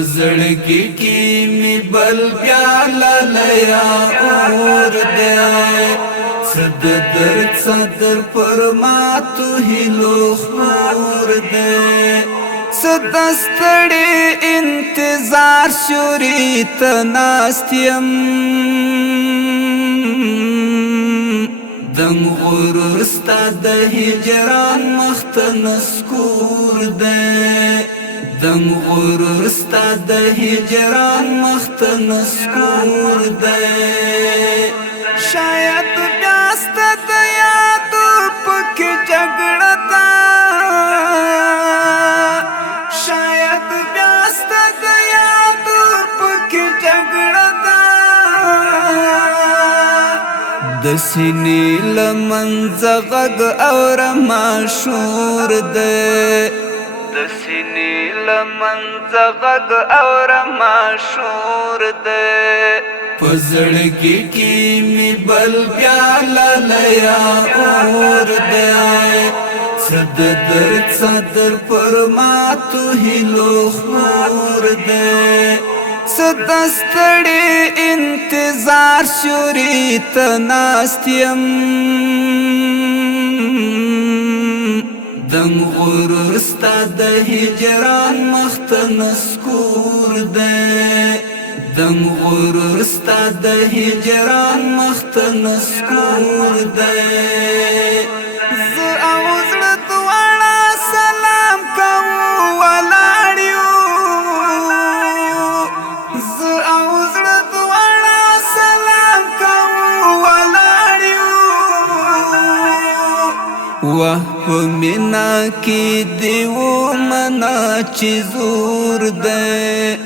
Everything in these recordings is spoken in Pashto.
پزړګي کې می بل پیاله لیا اور دې صد درد صدر پر ما تو هلو خور دې ستستړي انتظار شوري تناستیم دم غرور ستا د هجران مختن سکور دې دم غرور ستا د هجران مختن سکور دې شاید بیا ستا د یاد پکې جګړه ده شاید بیا ستا د یاد پکې جګړه ده د سینې لمنځه غږ اورم شور ده د سینې لمنځه غږ اورم شور ده پزړګي کې می بل پیاله لیا اور ده صد درد صدر پر ما تو هلو خور ده ستستړي انتظار شوري تناستیم دم غرور ستا د هجران مختن سکور ده دم غرور ستا د هجران مختن سکور ده زه او زړه دواړه سلام کوو ولاړیو زه او زړه دواړه سلام کوو ولاړیو واه په مینا کې دیو منا چې زور ده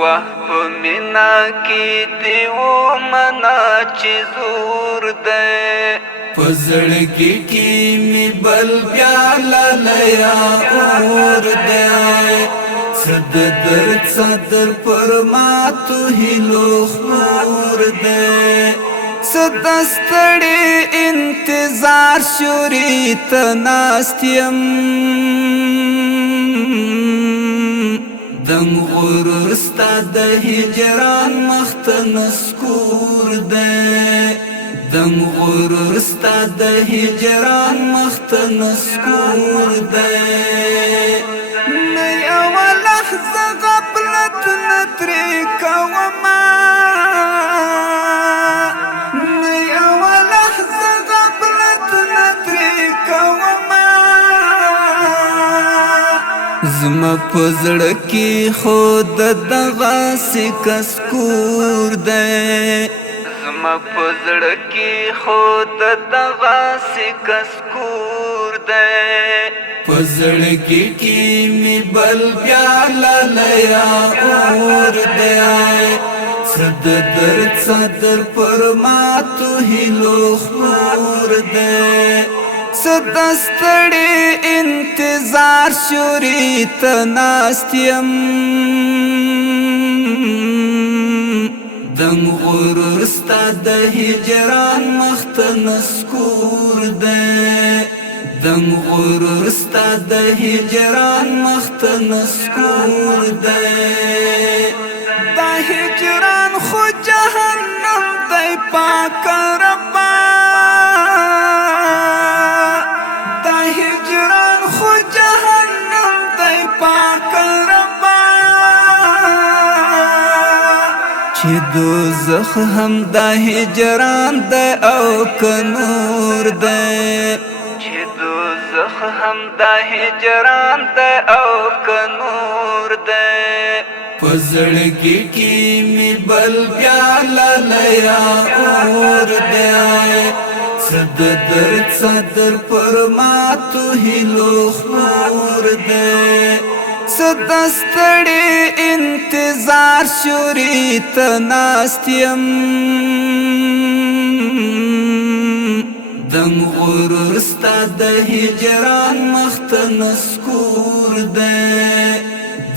واه په مینا کې دیو منا چې زور ده پزړګي کې می بل پیاله لیا اور ده صد درد صدر پر ما تو هلو خور ده ستستړي انتظار شوري تناستیم دم غرور ستا د هجران مختن سکور ده دم غرور ستا د هجران مختن سکور ده نه یو لحظه غفلت نه ترې کومه نه یو لحظه غفلت نه ترې کومه زما په زړه کې خود دغه سکسکور ده زما په زړه کې خود دغه سکسکور ده په زړګي کې می بل پیاله لیا اور ده صد درد صدر پر ما تو هلو خور ده ستستړي انتظار شوري تناستیم دم غرور ستا د هجران مختن سکور ده دم غرور ستا د هجران مختن سکور ده دا هجران خو جهنم دی پاک ربا دا هجران خو جهنم دی پاک ربا چې دوزخ هم دا هجران دی او کنور دی چې دوزخ هم دا هجران دی او کنور دی پزړګي کې می بل پیاله لیا اور ده صد درد صدر پر ما تو هلو خور ده ستستړي انتظار شوري تناستیم دم غرور ستا د هجران مختن سکور ده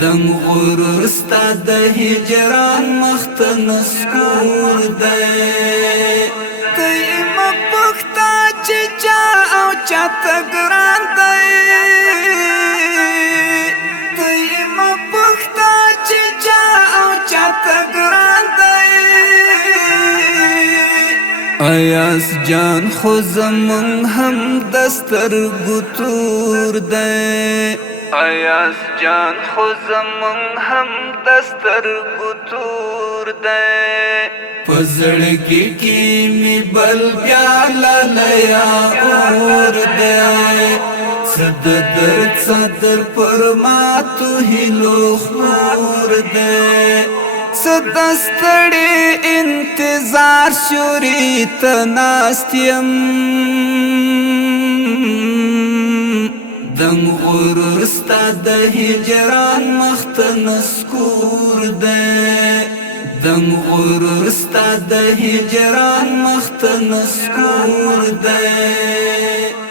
دم غرور ستا د هجران مختن سکور ده تیم پختا چې چا او چا تګران دی تیم پختا چې چا تگران دی ایاس جان خو زمون هم دستر گتور دی ایاس جان خو زمون هم دستر گتور دی پزړګي کې می بل پیاله لیا اور دی صد درد صدر پر ما تو هلو خور دی ستستړي انتظار شوري تناستیم دم غرور ستا د هجران مخت نسکور دی دم غرور ستا د هجران مخت نسکور دی